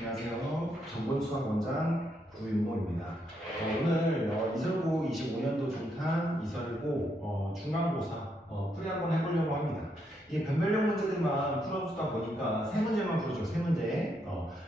안녕하세요. 정본수학원장 구윤모입니다. 오늘 이설고 25년도 중탄 이설고 중간고사 풀이 한번 해보려고 합니다. 이게 변별력 문제들만 풀어주다 보니까 세 문제만 풀어줘요. 세 문제.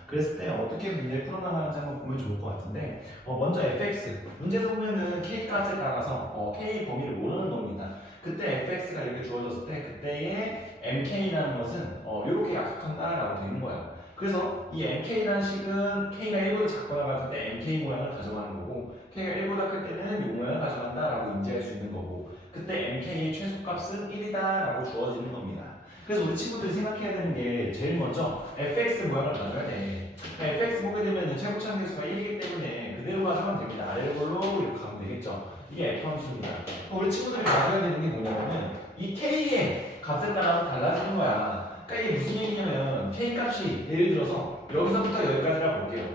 그랬을 때 어떻게 문제를 풀어나가는지 한번 보면 좋을 것 같은데 먼저 fx 문제에서 보면은 k까지 따라서 k 범위를 모르는 겁니다. 그때 fx가 이렇게 주어졌을 때 그때의 mk라는 것은 이렇게 약속한다라고 되는 거야. 그래서 이 mk라는 식은 k가 1보다 작거나 같을 때 mk 모양을 가져가는 거고 k가 1보다 클 때는 이 모양을 가져간다 라고 인지할 수 있는 거고 그때 mk의 최소값은 1이다 라고 주어지는 겁니다. 그래서 우리 친구들이 생각해야 되는 게 제일 먼저 fx 모양을 가져야 돼. fx 보게 되면 최고차항 계수가 1이기 때문에 그대로 가져가면 됩니다. 아래 걸로 이렇게 가면 되겠죠. 이게 f 함수입니다. 우리 친구들이 가져야 되는 게 뭐냐면 이 k의 값에 따라서 달라지는 거야. 그러니까 이게 무슨 얘기냐면 k 값이 예를 들어서 여기서부터 여기까지라 볼게요.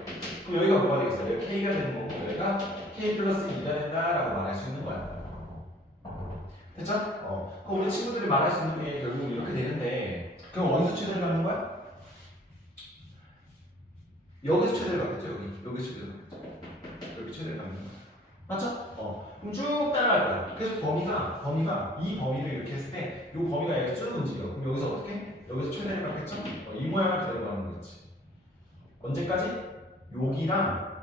그럼 여기가 뭐가 되겠어요? 여기 k가 되는 거고 여기가 k 플러스 2가 된다라고 말할 수 있는 거야. 됐죠? 그럼 우리 친구들이 말할 수 있는 게 결국 이렇게 되는데 그럼 어디서 최대를 갖는 거야? 여기서 최대를 갖겠죠? 여기서 최대를 갖겠죠? 여기 최대를 갖는 거야. 맞죠? 그럼 쭉 따라갈 거야. 그래서 범위가 이 범위를 이렇게 했을 때 이 범위가 여기서 쭉 움직여. 그럼 여기서 어떻게? 여기서 최대를 갖겠죠? 이 모양을 그대로 가는 거겠지. 언제까지? 여기랑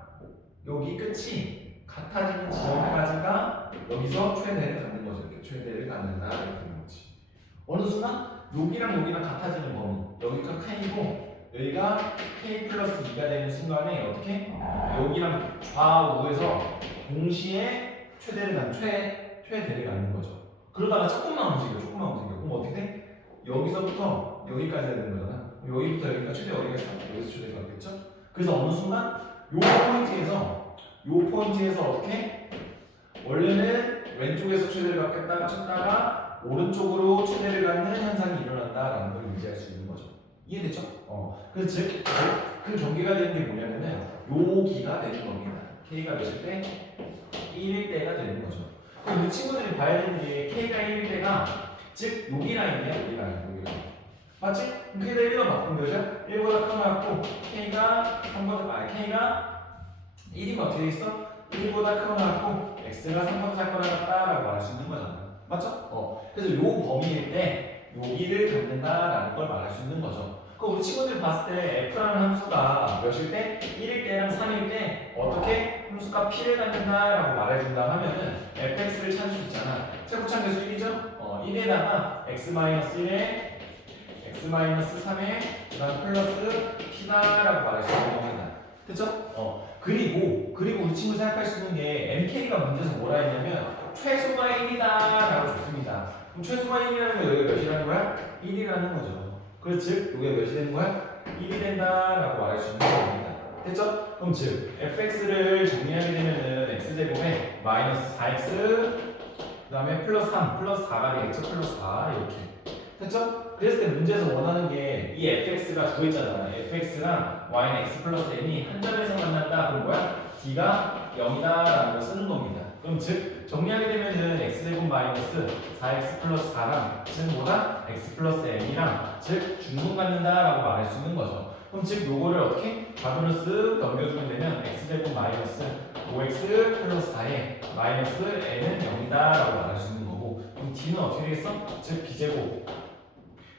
여기 끝이 같아지는 지점까지가 여기서 최대를 갖는 거죠. 이렇게 최대를 갖는다 이렇게 되는 거지. 어느 순간 여기랑 같아지는 범위. 여기가 k이고 여기가 k 플러스 2가 되는 순간에 어떻게? 여기랑 좌우에서 동시에 최대를 갖는 거죠. 그러다가 조금만 움직여. 그럼 어떻게 돼? 여기서부터 여기까지 되는 거잖아. 여기부터 여기가 최대 어디가 있어? 여기서 최대가 있겠죠? 그래서 어느 순간 요 포인트에서 어떻게? 원래는 왼쪽에서 최대를 갖겠다가 쳤다가 오른쪽으로 최대를 갖는 현상이 일어난다라는 걸 인지할 수 있는 거죠. 이해됐죠? 그래서 즉 그 경계가 되는 게 뭐냐면은 여기가 되는 겁니다. k가 몇일 때? 1일 때가 되는 거죠. 그럼 우리 친구들이 봐야 되는 게 k가 1일 때가 즉 여기 라인이야, 여기 라인. 맞지? 그럼 k가 1로 바꾼 거죠? 1보다 커갖고 k가 1이면 어떻게 있어? 1보다 커갖고 x가 3보다 작거나 같다라고 말할 수 있는 거잖아. 맞죠? 그래서 요 범위일 때 여기를 갖는다라는 걸 말할 수 있는 거죠. 그럼 우리 친구들 봤을 때 f라는 함수가 몇일 때? 1일 때랑 3일 때 어떻게 함수가 p를 갖는다라고 말해준다 하면은 fx를 찾을 수 있잖아. 최고차항 계수 1이죠? 1에다가 x-1에 x-3에 그다음 플러스 p다라고 말할 수 있는 겁니다. 됐죠? 그리고 우리 친구 생각할 수 있는 게 mk가 문제에서 뭐라 했냐면 최소가 1이다 라고 줬습니다. 그럼 최소가 1이라는 거 여기가 몇이라는 거야? 1이라는 거죠. 그래서 즉 여기가 몇이 되는 거야? 1이 된다 라고 말할 수 있는 겁니다. 됐죠? 그럼 즉 fx를 정리하게 되면은 x제곱에 마이너스 4x 그 다음에 플러스 3 플러스 4가 되겠죠? 플러스 4 이렇게 됐죠? 그랬을 때 문제에서 원하는 게 이 fx가 두 있잖아. fx랑 y는 x 플러스 n이 한 점에서 만난다. 그럼 뭐야? d가 0이다 라는 걸 쓰는 겁니다. 그럼 즉 정리하게 되면은 x제곱 마이너스 4x 플러스 4랑 즉 뭐다? x 플러스 n이랑 즉 중분 갖는다 라고 말할 수 있는 거죠. 그럼 즉 요거를 어떻게? 가로를 쓱 넘겨주면 되면 x제곱 마이너스 5x 플러스 4에 마이너스 n은 0이다 라고 말할 수 있는 거고 그럼 d는 어떻게 되겠어? 즉 b제곱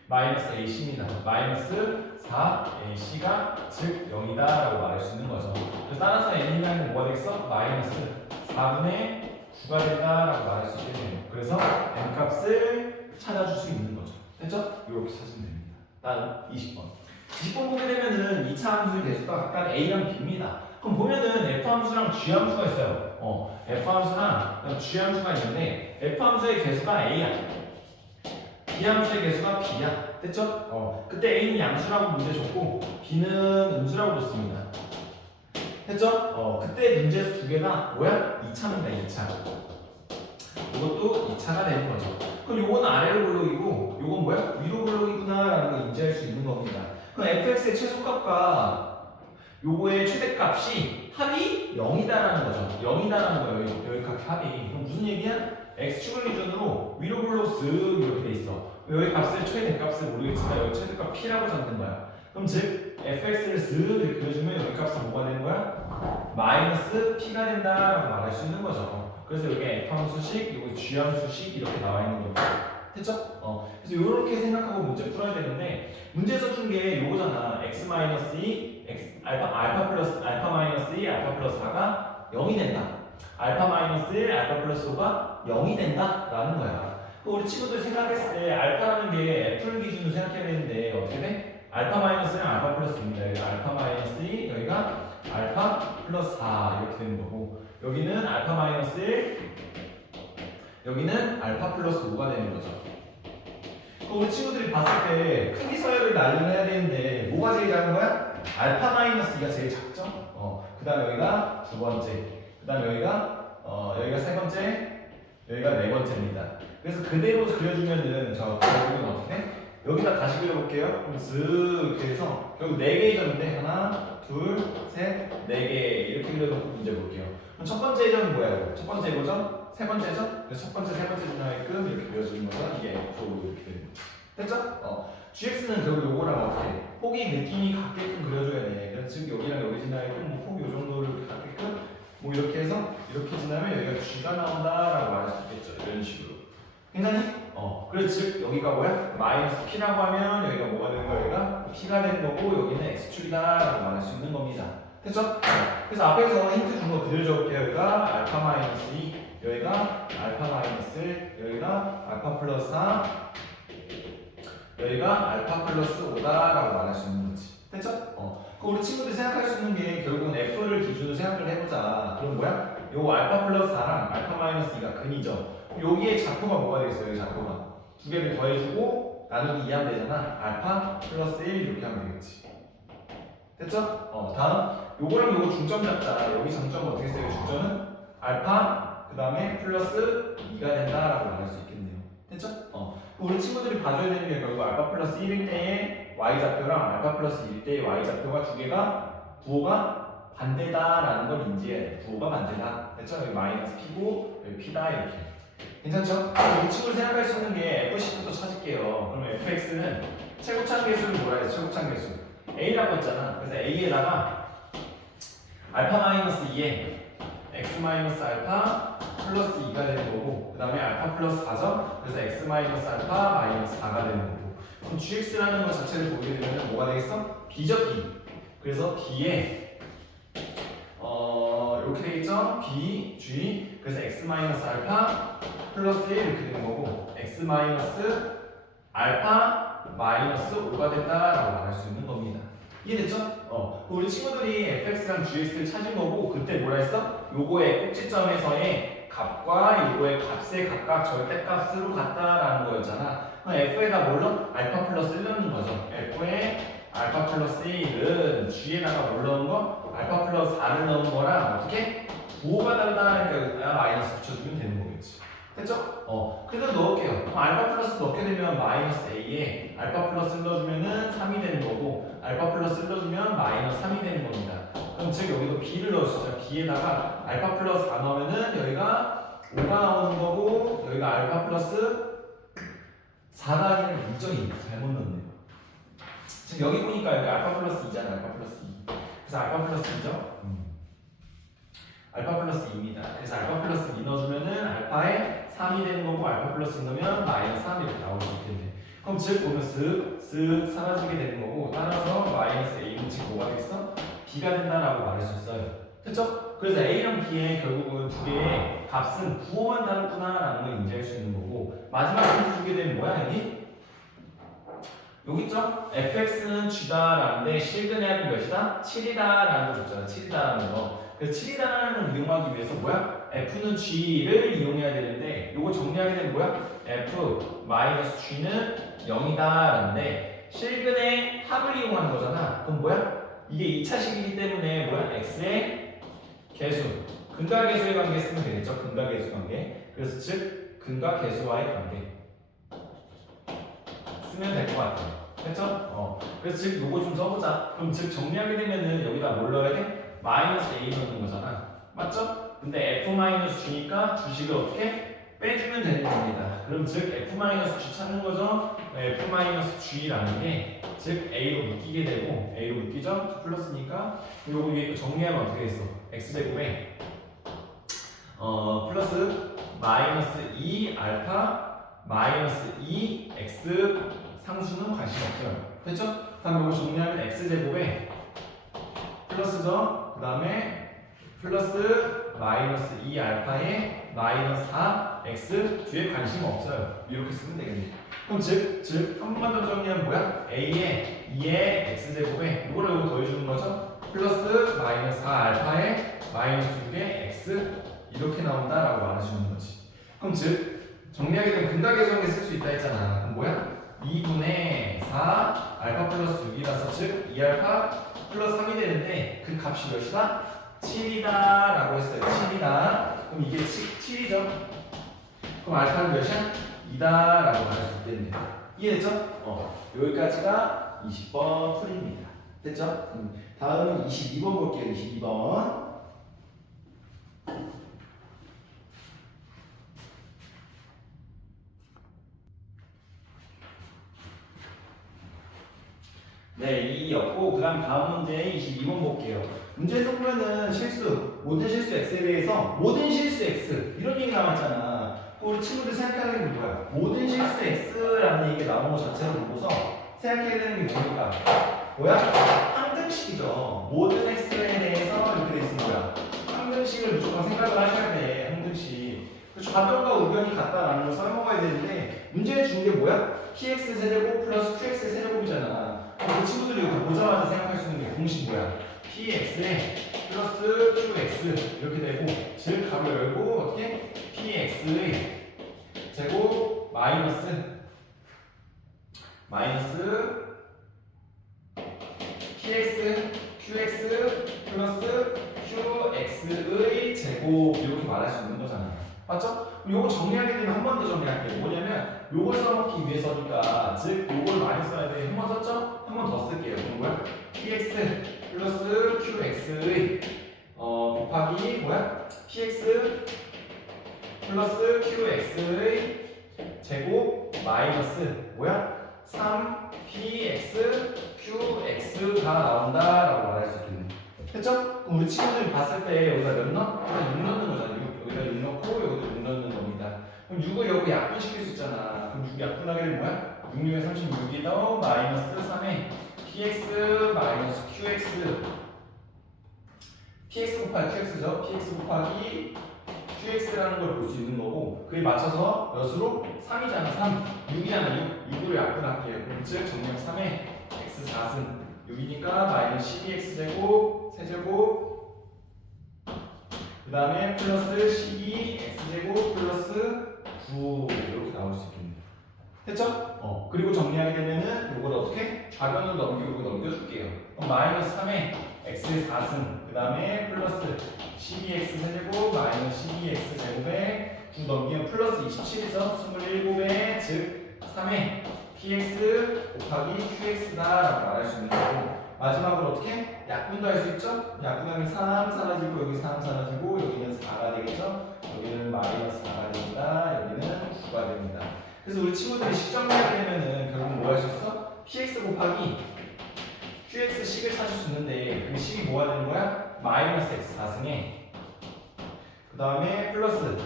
마이너스 ac입니다. 마이너스 4ac가 즉 0이다 라고 말할 수 있는 거죠. 그래서 따라서 n이라는 뭐가 되겠어? 마이너스 4분의 9가 된다 라고 말할 수 있겠네요. 그래서 n 값을 찾아줄 수 있는 거죠. 됐죠? 이렇게 찾으면 됩니다. 다음 20번. 20번 보게 되면은 2차 함수의 개수가 각각 a랑 b입니다. 그럼 보면은 f 함수랑 g 함수가 있어요. f 함수랑 g 함수가 있는데 f 함수의 개수가 a야. b 함수의 개수가 b야. 됐죠? 그때 a는 양수라고 문제 줬고 b는 음수라고 줬습니다. 됐죠? 그때 문제에서 두 개가 뭐야? 2차입니다. 2차. 이것도 2차가 되는 거죠. 그럼 요거는 아래로 블록이고 요건 뭐야? 위로 블록이구나 라는 걸 인지할 수 있는 겁니다. 그럼 fx의 최소값과 요거의 최대값이 합이 0이다라는 거죠. 0이다라는 거예요. 여기 각 합이. 그럼 무슨 얘기야? x축을 기준으로 위로 블록 쓱 이렇게 돼 있어. 여기 값을 최대값을 모르겠지만 여기 최대값 p라고 잡는 거야. 그럼 즉 fx를 쓱 이렇게 그려주면 여기 값은 뭐가 되는 거야? 마이너스 p가 된다라고 말할 수 있는 거죠. 그래서 여기 f함수식, 여기 g함수식 이렇게 나와 있는 거죠. 됐죠? 그래서 이렇게 생각하고 문제 풀어야 되는데 문제에서 준 게 요거잖아. x-2, 알파 플러스 알파 마이너스 2, 알파 플러스 4가 0이 된다. 알파 마이너스 1, 알파 플러스 5가 0이 된다 라는 거야. 우리 친구들 생각했을 때 알파라는 게 F를 기준으로 생각해야 되는데 어떻게 돼? 알파 마이너스 1은 알파 플러스 2입니다. 여기 알파 마이너스 2, 여기가 알파 플러스 4 이렇게 되는 거고 여기는 알파 마이너스 1, 여기는 알파 플러스 5가 되는 거죠. 우리 친구들이 봤을 때 크기 서열을 나열해야 되는데 뭐가 제일 작은 거야? 알파 마이너스 2가 제일 작죠? 그 다음 여기가 두 번째, 그 다음 여기가 세 번째, 여기가 네 번째입니다. 그래서 그대로 그려주면은 결국은 어떻게 돼? 여기다 다시 그려볼게요. 그럼 쓱 이렇게 해서 결국 4개의 점인데 하나, 둘, 셋, 4개 이렇게 그려놓고 문제 볼게요. 그럼 첫 번째 점은 뭐야? 첫 번째 이거죠? 세 번째 점? 그래서 첫 번째, 세 번째 점하게끔 이렇게 그려주는 거가 이게 F로 이렇게 되는 거죠. 됐죠? GX는 결국 요거랑 어떻게 폭이 느낌이 같게끔 그려줘야 돼. 그래서 지금 여기랑 여기 지나게끔 뭐 폭 요 정도를 같게끔 뭐 이렇게 해서 이렇게 지나면 여기가 G가 나온다라고 말할 수 있겠죠. 이런 식으로. 괜찮니? 그래서 즉 여기가 뭐야? 마이너스 P라고 하면 여기가 뭐가 되는 거야? 여기가 P가 되는 거고 여기는 X축이다라고 말할 수 있는 겁니다. 됐죠? 그래서 앞에서 힌트 준 거 그대로 적을게요. 여기가 알파 마이너스 2, 여기가 알파 마이너스 1, 여기가 알파 플러스 4, 여기가 알파 플러스 5다라고 말할 수 있는 거지. 됐죠? 우리 친구들이 생각할 수 있는 게 결국은 F를 기준으로 생각을 해보자. 그럼 뭐야? 요 알파 플러스 4랑 알파 마이너스 2가 근이죠. 여기에 좌표가 뭐가 되겠어요? 여기 좌표가 두 개를 더해주고 나누기 2하면 되잖아. 알파 플러스 1 이렇게 하면 되겠지. 됐죠? 다음 요거랑 요거 중점 잡자. 여기 장점은 어떻게 써요? 중점은 알파 그 다음에 플러스 2가 된다라고 말할 수 있겠네요. 됐죠? 우리 친구들이 봐줘야 되는 게 결국 알파 플러스 1일 때의 y좌표랑 알파 플러스 1일 때의 y좌표가 두 개가 부호가 반대다라는 걸 인지해야 돼. 부호가 반대다. 됐죠? 여기 마이너스 p고 여기 p다 이렇게. 괜찮죠? 우리 친구를 생각할 수 있는 게 fc부터 찾을게요. 그럼 fx는 최고창 개수를 뭐라 해서 최고창 개수 a라고 했잖아. 그래서 a에다가 알파 마이너스 2에 x 마이너스 알파 플러스 2가 되는 거고 그 다음에 알파 플러스 4죠? 그래서 x 마이너스 알파 마이너스 4가 되는 거고 그럼 gx라는 것 자체를 보게 되면 뭐가 되겠어? b죠 b. 그래서 b에 이렇게 되겠죠? b, g 그래서 x 마이너스 알파 플러스 1 이렇게 되는 거고 x 마이너스 알파 마이너스 5가 된다라고 말할 수 있는 겁니다. 이해됐죠? 우리 친구들이 fx랑 gx를 찾은 거고 그때 뭐라 했어? 요거의 꼭지점에서의 값과 요거의 값의 각각 절대값으로 같다라는 거였잖아. 그럼 f에다 뭘로? 알파 플러스 1 넣는 거죠. f에 알파 플러스 1은 g에다가 뭘 넣은 거? 알파 플러스 4를 넣은 거랑 어떻게? 부호가 다르다니까 여기다 마이너스 붙여주면 되는 거겠지. 됐죠? 그대로 넣을게요. 그럼 알파 플러스 넣게 되면 마이너스 a에 알파 플러스를 넣어주면은 3이 되는 거고 알파 플러스를 넣어주면 마이너스 3이 되는 겁니다. 그럼 즉 여기도 b를 넣어주죠. b에다가 알파 플러스 4 넣으면은 여기가 5가 나오는 거고 여기가 알파 플러스 4다기는 2점이 잘못 넣었네요. 지금 여기 보니까 여기 알파 플러스 2잖아. 알파 플러스 2. 그래서 알파 플러스 2죠? 알파 플러스 2입니다. 그래서 알파 플러스 2 넣어주면은 알파에 3이 되는 거고 알파 플러스 2 넣으면 마이너스 3 이렇게 나올 수 있겠네. 그럼 즉 보면 쓱 사라지게 되는 거고 따라서 마이너스 a는 즉 뭐가 되겠어? b가 된다라고 말할 수 있어요. 됐죠? 그래서 a랑 b의 결국은 두 개의 값은 부호만 다르구나라는 걸 인지할 수 있는 거고 마지막 힌트 주게 되면 뭐야 여기? 여기 있죠? fx는 g다라는데 실근의 합이 몇이다? 7이다라는 거 줬잖아. 7이다라는 거. 그래서 7이다라는 걸 이용하기 위해서 뭐야? f는 g를 이용해야 되는데 요거 정리하게 되면 뭐야? f 마이너스 g는 0이다라는데 실근의 합을 이용하는 거잖아. 그럼 뭐야? 이게 2차식이기 때문에 뭐야? x의 개수 근과 개수의 관계 쓰면 되겠죠? 근과 개수 관계. 그래서 즉 근과 개수와의 관계 쓰면 될 것 같아요. 됐죠? 그래서 즉 요거 좀 써보자. 그럼 즉 정리하게 되면은 여기다 뭘 넣어야 돼? 마이너스 a 넣는 거잖아. 맞죠? 근데 f 마이너스 g니까 주식을 어떻게? 빼주면 되는 겁니다. 그럼 즉 F-G 찾는 거죠? F-G라는 게 즉 A로 묶이게 되고 A로 묶이죠? 플러스니까 요거 위에 거 정리하면 어떻게 됐어? X제곱에 플러스 마이너스 2 알파 마이너스 2 X 상수는 관심 없어요. 됐죠? 다음 요거 정리하면 X제곱에 플러스죠? 그 다음에 플러스 마이너스 2 알파에 마이너스 4 x 뒤에 관심 없어요. 이렇게 쓰면 되겠네. 그럼 즉 한 번만 더 정리하면 뭐야? a에 2의 x제곱에 이거를 요거 더해주는 거죠? 플러스 마이너스 4 알파에 마이너스 6의 x 이렇게 나온다라고 말해주는 거지. 그럼 즉 정리하게 되면 근각계수관계 쓸 수 있다 했잖아. 그럼 뭐야? 2분의 4 알파 플러스 6이라서 즉 2알파 플러스 3이 되는데 그 값이 몇이다? 7이다 라고 했어요. 7이다. 그럼 이게 7이죠? 그럼 알파는 몇이야? 2다 라고 말할 수 있겠네요. 이해됐죠? 여기까지가 20번 풀입니다. 됐죠? 다음은 22번 볼게요. 22번. 네, 2였고 그 다음 문제 22번 볼게요. 문제에서 보면은 실수, 모든 실수 x에 대해서 모든 실수 x 이런 얘기 나왔잖아. 우리 친구들 생각하는 게 뭐야? 모든 실수 x라는 얘기가 나온 것 자체를 보고서 생각해야 되는 게 뭡니까? 뭐야? 항등식이죠. 모든 x에 대해서 이렇게 돼 있으면 뭐야? 항등식을 무조건 생각을 하셔야 돼. 항등식. 그렇죠. 답변과 의견이 같다라는 걸 써먹어야 되는데 문제에 준 게 뭐야? px 세제곱 플러스 qx 세제곱이잖아. 그 친구들이 이거 보자마자 생각할 수 있는 게 공식 뭐야? px에 플러스 qx 이렇게 되고 즉 가로 열고 어떻게? px의 제곱 마이너스 px qx 플러스 qx의 제곱 이렇게 말할 수 있는 거잖아. 맞죠? 요거 정리하게 되면 한 번 더 정리할게요. 뭐냐면 요걸 써먹기 위해서니까 즉 요걸 많이 써야 돼. 한 번 썼죠? 한 번 더 쓸게요. 그럼 뭐야? px 플러스 qx의 곱하기 뭐야? px 플러스 qx의 제곱 마이너스 뭐야? 3px qx가 나온다라고 말할 수 있겠네. 됐죠? 그럼 우리 친구들이 봤을 때 여기다 몇 넣어? 여기다 6 넣는 거잖아. 6. 여기다 6 넣고 여기도 6 넣는 겁니다. 그럼 6을 여기 약분시킬 수 있잖아. 그럼 6 약분하게 되면 뭐야? 6, 6에 36이 더 마이너스 3에 px 마이너스 qx px 곱하기 qx죠. px 곱하기 qx라는 걸 볼 수 있는 거고 그에 맞춰서 몇으로? 3이잖아. 3. 6이잖아. 6을 약분할게요. 그럼 즉 정령 3에 x 4승 6이니까 마이너스 12x제곱 세제곱 그 다음에 플러스 12x제곱 플러스 9 이렇게 나올 수 있겠네요. 됐죠? 그리고 정리하게 되면은 이걸 어떻게? 좌변을 넘기고 이거 넘겨줄게요. 그럼 마이너스 3에 x의 4승 그 다음에 플러스 12x 세제곱 마이너스 12x 제곱에 9 넘기면 플러스 27이죠. 27에 즉 3에 px 곱하기 qx다 라고 말할 수 있는 거고 마지막으로 어떻게? 약분도 할 수 있죠? 약분하면 3 사라지고 여기 3 사라지고 여기는 4가 되겠죠? 여기는 마이너스 4가 됩니다. 여기는 9가 됩니다. 그래서 우리 친구들이 식정리하게 되면은 결국 뭐 할 수 있어? px 곱하기 qx 식을 찾을 수 있는데 그 식이 뭐가 되는 거야? 마이너스 x 4승에 그 다음에 플러스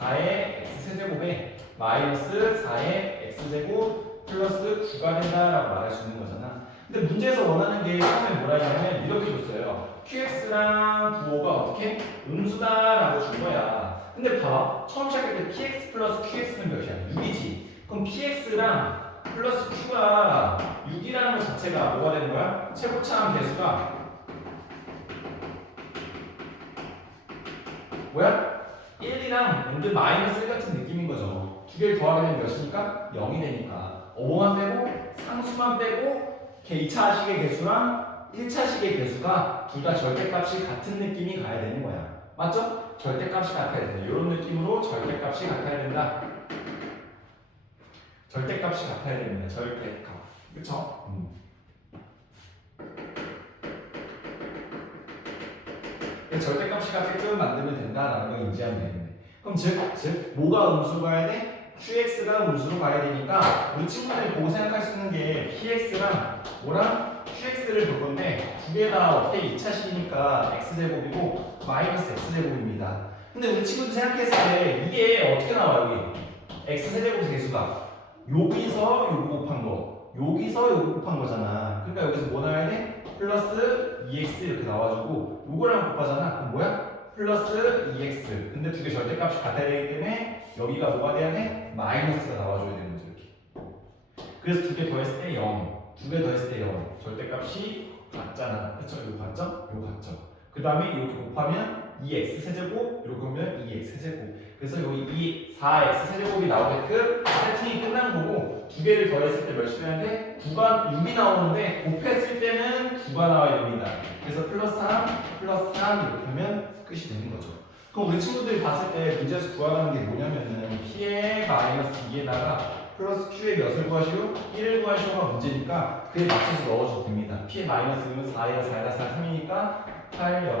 4의 x 세제곱에 마이너스 4의 x제곱 플러스 9가 된다라고 말할 수 있는 거잖아. 근데 문제에서 원하는 게 처음에 뭐라 했냐면 이렇게 줬어요. qx랑 9호가 어떻게? 음수다라고 준 거야. 근데 봐봐. 처음 시작할 때 px 플러스 qx는 몇이야? 6이지. 그럼 px랑 플러스 q가 6이라는 것 자체가 뭐가 되는 거야? 최고차항 개수가 뭐야? 1이랑 근데 마이너스 1 같은 느낌인 거죠. 두 개를 더하게 되면 몇이니까? 0이 되니까. 5만 빼고 상수만 빼고 2차식의 개수랑 1차식의 개수가 둘 다 절대값이 같은 느낌이 가야 되는 거야. 맞죠? 절대값이 같아야 된다. 이런 느낌으로 절대값이 같아야 된다. 절대값이 같아야 됩니다. 절대값. 그쵸? 절대값이 같게끔 만들면 된다라는 걸 인지하면 되겠네. 그럼 즉 뭐가 음수로 가야 돼? QX가 음수로 가야 되니까 우리 친구들이 보고 생각할 수 있는 게 PX랑 뭐랑 QX를 볼 건데 두 개 다 어떻게 2차식이니까 X제곱이고 마이너스 X제곱입니다. 근데 우리 친구들 생각했을 때 이게 어떻게 나와요? 여기 X세제곱 개수가 여기서 요거 곱한 거 여기서 요거 곱한 거잖아. 그러니까 여기서 뭐 나와야 돼? 플러스 2x 이렇게 나와주고 요거랑 곱하잖아. 그럼 뭐야? 플러스 2x. 근데 두 개 절대값이 같아야 되기 때문에 여기가 뭐가 돼야 돼? 마이너스가 나와줘야 되는 거죠. 이렇게. 그래서 두 개 더했을 때 0. 두 개 더했을 때 0. 절대값이 같잖아. 그쵸? 이거 같죠? 이거 같죠? 그 다음에 이렇게 곱하면 2x 세제곱 이렇게 하면 2x 세제곱. 그래서 여기 4x 세제곱이 나오게끔 세팅이 끝난 거고 두 개를 더했을 때 몇이 되는데 9가 6이 나오는데 곱했을 때는 9가 나와야 됩니다. 그래서 플러스 3 플러스 3 이렇게 하면 끝이 되는 거죠. 그럼 우리 친구들이 봤을 때 문제에서 구하라는 게 뭐냐면은 p의 마이너스 2에다가 플러스 q의 몇을 구하시오? 1을 구하시오가 문제니까 그에 맞춰서 넣어줘도 됩니다. p의 마이너스 2는 4에다 4에다 4, 3이니까 8, 11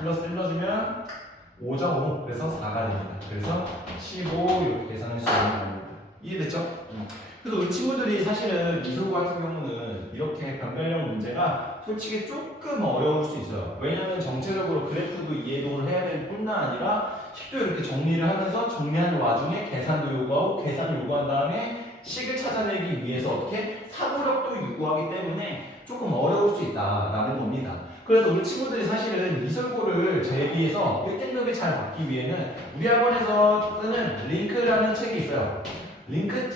플러스 1 넣어주면 5.5 그래서 4가 됩니다. 그래서 15 이렇게 계산할 수 있는 겁니다. 이해됐죠? 그래서 우리 친구들이 사실은 미술고 같은 경우는 이렇게 변별력 문제가 솔직히 조금 어려울 수 있어요. 왜냐하면 정체적으로 그래프도 이해동을 해야 될 뿐만 아니라 식도 이렇게 정리를 하면서 정리하는 와중에 계산도 요구하고 계산을 요구한 다음에 식을 찾아내기 위해서 어떻게 사고력도 요구하기 때문에 조금 어려울 수 있다라는 겁니다. 그래서 우리 친구들이 사실은 미술고를 대비해서 1등급이 잘 받기 위해는 우리 학원에서 쓰는 링크라는 책이 있어요. 링크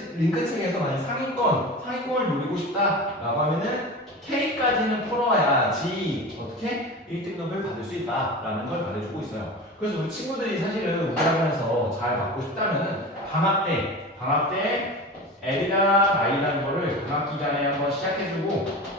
책에서 만약 상위권을 노리고 싶다라고 하면은 K까지는 풀어야지 어떻게 1등급을 받을 수 있다라는 걸 말해주고 있어요. 그래서 우리 친구들이 사실은 우리 학원에서 잘 받고 싶다면은 방학 때 L이랑 I라는 거를 방학 기간에 한번 시작해주고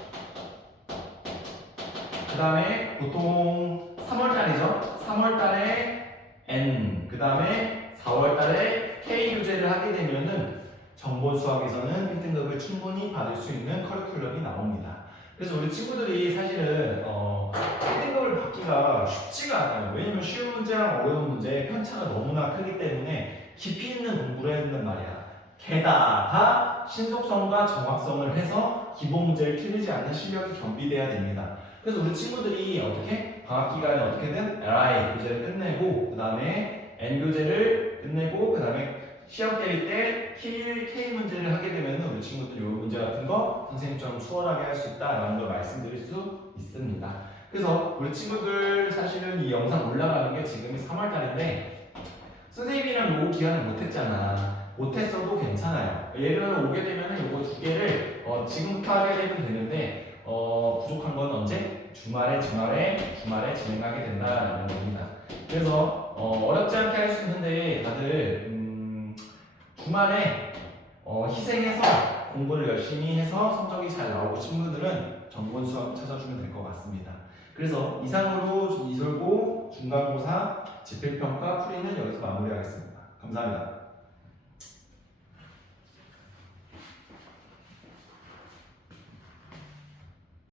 그 다음에 보통 3월달이죠. 3월달에 N, 그 다음에 4월달에 K 교재를 하게 되면은 정보 수학에서는 1등급을 충분히 받을 수 있는 커리큘럼이 나옵니다. 그래서 우리 친구들이 사실은 1등급을 받기가 쉽지가 않아요. 왜냐면 쉬운 문제랑 어려운 문제의 편차가 너무나 크기 때문에 깊이 있는 공부를 해야 된단 말이야. 게다가 신속성과 정확성을 해서 기본 문제를 틀리지 않는 실력이 겸비돼야 됩니다. 그래서 우리 친구들이 어떻게 방학 기간에 어떻게든 LI 교재를 끝내고 그 다음에 N 교재를 끝내고 그 다음에 시험 때릴 때 K 문제를 하게 되면 우리 친구들이 이 문제 같은 거 선생님처럼 수월하게 할 수 있다라는 걸 말씀드릴 수 있습니다. 그래서 우리 친구들 사실은 이 영상 올라가는 게 지금이 3월달인데 선생님이랑 요거 기간을 못했잖아. 못했어도 괜찮아요. 예를 들어 오게 되면 요거 두 개를 지금부터 하게 되면 되는데 부족한 건 언제? 주말에 진행하게 된다는 겁니다. 그래서 어렵지 않게 할 수 있는데 다들 주말에 희생해서 공부를 열심히 해서 성적이 잘 나오고 친구들은 전문 수업 찾아주면 될 것 같습니다. 그래서 이상으로 미술고, 중간고사, 지필평가, 풀이는 여기서 마무리하겠습니다. 감사합니다.